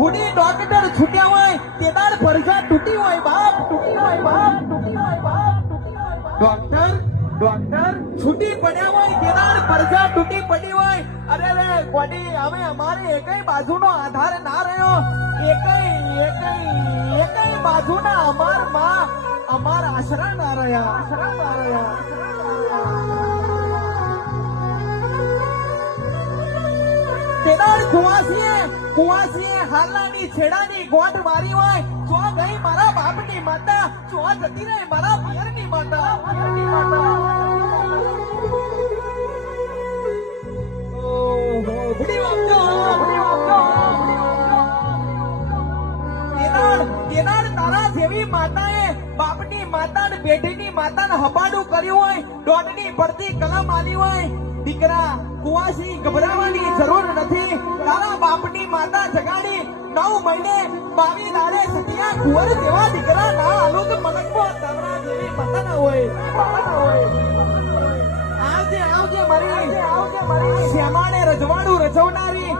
ફૂડી doctor છૂટ્યા હોય તેદાર પરજા તૂટી હોય બાપ, તૂટી હોય બાપ, તૂટી હોય બાપ, તૂટી હોય બાપ. ડોક્ટર છૂટી પડ્યા હોય તેદાર પરજા તૂટી પડી હોય. અરે રે ગોડી, હવે અમારે એકય બાજુનો આધાર ના રહ્યો. એકય બાજુના અમાર આશરા ના રહ્યા, આશરા ના રહ્યા. તેદાર કુવાસીએ હાલનાની છેડાની ગોઠ મારી હોય. ચો ગઈ મારા બાપની માતા, ચો જતી રહી મારા પિયરની માતા, પિયરની માતા. ભૂલી વાપજો, ભૂલી વાપજો, ભૂલી વાપજો. તેદાર તારા જેવી માતાએ બાપની માતા ને બેટીની માતાને હબાડું કર્યું હોય, દોડની પડતી કલમ આલી હોય. દીકરા કુવાસી, ગભરાવાની જરૂર નથી. તારા બાપની માતા જગાડી 9 મહિને 22 દાડે સતિયા કુંવર જેવા દીકરા ના આલો તો મનકમાં તારા જેવી માતા ના હોય. આવજે મારી શ્યામાને રજવાડું રચવનારી.